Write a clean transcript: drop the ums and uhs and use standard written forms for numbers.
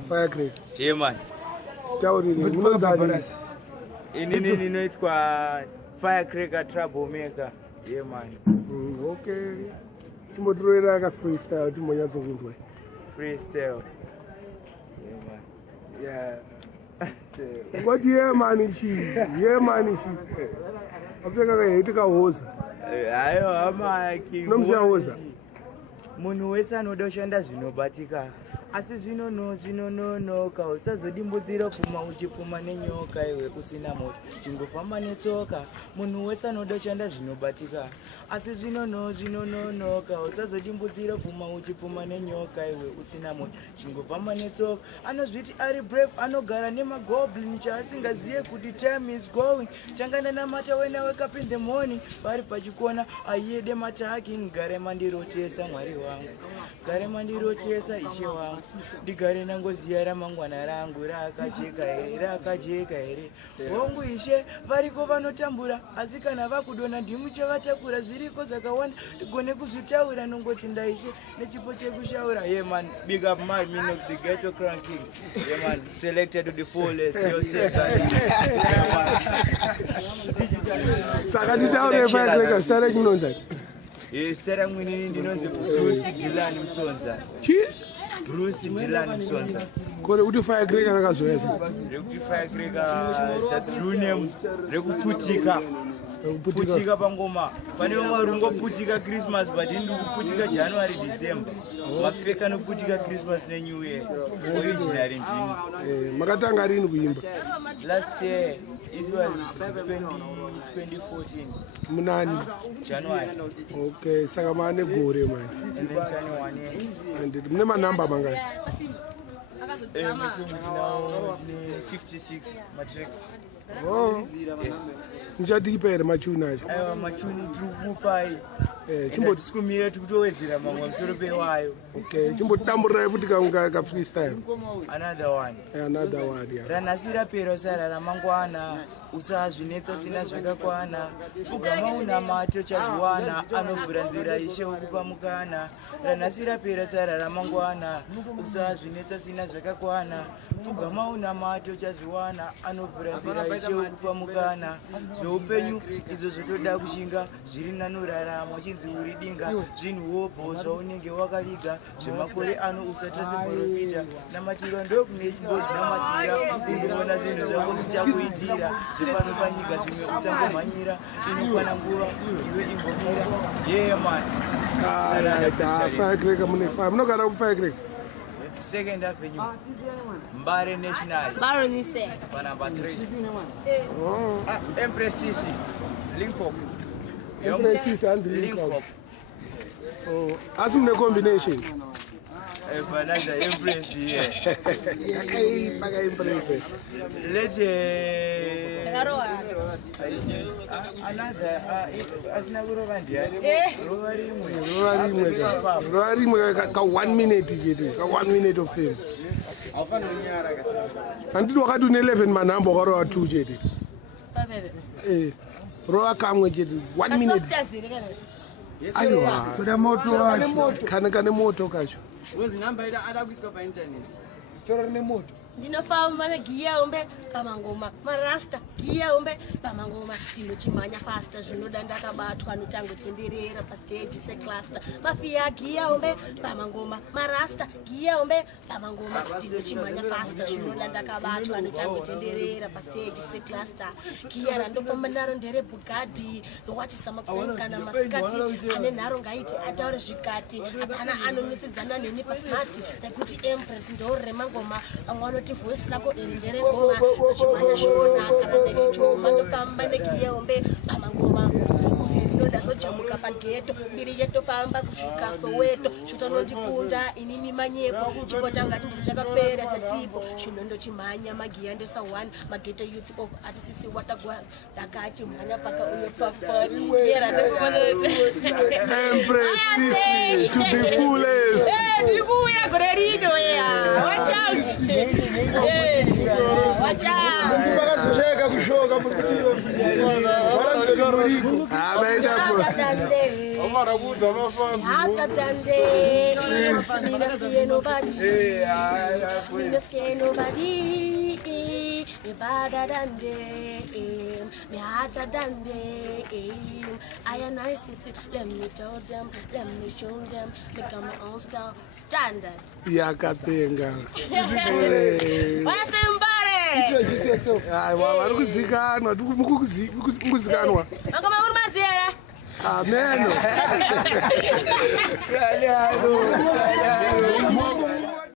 Firecracker. Yeah, man. Tauri munonzani. Inini ninoitwa Firecracker Troublemaker. Yeah, man. Okay. Chimotorera ka freestyle timonyatso kunzwa. Freestyle. Yeah, man. Yeah. What yeah man ichi? Yeah man ichi. Apeka kahitika hoza. Ayo ama ki. Nomsha hoza. Munhu wese anoda kushanda zvinobatika. Asi zvinonoka usazodimbudzira pfuma uchipfuma nenyoka iwe usina moto chingofamba netsoka munhu wese anoda kushanda zvinobatika asi zvinonoka usazodimbudzira pfuma uchipfuma nenyoka iwe usina moto chingofamba netsoka anozviti ari brave anogara nemagoblin chaasingaziye kuti time is going changana namata when I wake up in the morning vari pachikona aiyede mataki ngare mandirotesa mwari wangu gare mandirotesa ishe wangu ndigare nangoziya ramangwana rangu rakajeka here hongu ishe variko vanotambura asi kana vakudona ndimuchavatakura zviriko zvakawanda ndigone kuzvitaura nongoti ndaishe nechipo chekushaura yeah man big up my Minox the ghetto crown king yeah man selected to the fullest yourself saka titaure Firecracker stare kunonzani stare mwini ndinonzi Bruce Dylan Msonza Bruce Dylan Msonza. Kore kuti Firecracker rakazoyesa. Rekuti Firecracker that's true name. Rekuputika. Kuputika pangoma. Pane vamwe rungoputika Christmas but ndi kuputika January December. Mafeka nokuputika Christmas ne New Year. Original ndini. Makatanga rini kuimba? Last year it was 2014. Munani? January. Okay, saka mane gore man. And then 21 years. And mune manamba mangani? Now 56 matrix. Oh. Njadipere machuni acho. Aiwa machuni tukupai. Chimbo sikumira tikutowedzera mamwe musoro pewayo. Okay, chimbo tamburira futi ka freestyle. Another one. Another one, yeah. Ranasira pero sara ramangwana. Usazvinetsa sina zvakakwana pfugama una mato chazviwana anovhura nzira ishe ukupa mukana ranasira pera sara ramangwana usazvinetsa sina zvakakwana pfugama una mato chazviwana anovhura nzira ishe ukupa mukana zveupenyu izvo zvotoda kushinga zviri nanorarama chinzi uri dinga zvinhu wopo zvaunenge wakaviga zvemakore ano usatra seprofita namatiro ndokune chimbodzi namatira undiona zvinhu zvako zvichakuitira pano panyika zvimwe usangomhanyira inokwana nguva iwe imbomira yeah man Firecracker mune fire munogara kuFirecracker second avenue Mbare National Baronise pa number 3 Empress City Linkop Empress City and Linkop asi mune combination Vanessa Empress here Paka Empress another asina kurova ndiani rova rimwe ka 1 minute chete ka 1 minute of fame handiti wakati une 11 manhamba wakarova 2 chete rova kamwe chete 1 minute aiwa kuda moto wacho kane moto kacho wezi namba ida ada kuiswa pa internet choro rine moto ndinofamba negiya ombe pamangoma marasta giya ombe pamangoma ndinochimhanya fasta zvinoda ndakabatwa anotangotenderera pastage secluster mafia giya ombe pamangoma marasta giya ombe pamangoma ndinochimhanya fasta zvinoda ndakabatwa anotangotenderera pastage secluster giya randofamba naro nderebhugadi ndokwatisa makuseni kana masikati ane nharo ngaiti ataure zvikati hapana anonetsedzana neni pasimati nekuti Empress ndoremangoma amwe voice lako irindere goma uchimanya shona kana nechichoma ndofamba negiya ombe pamangoma kurinoda zojamuka pageto mbiri yetofamba kusvika Soweto shuta nondikunda inini manyepo chipo changa chinhu chakapera sesipo shunondo chimhanya magiya ndesa 1 mageto youth of artisisi watagwa ndakachimhanya paka uyo pafari yera ndekubona Empress City to the fullest ndikuya gore rino ya watch out watch out vakazoleka kushoka muzviro abaenda Hatatande, nobody. Me no scare nobody. Me better than them. Me harder than them. I am narcissist. Let me tell them. Let me show them. Become my own style standard. Yakapenga. What's in body? Introduce yourself. Vari kuzikanwa, mukuzikanwa. Angoma muri mazera. Amen.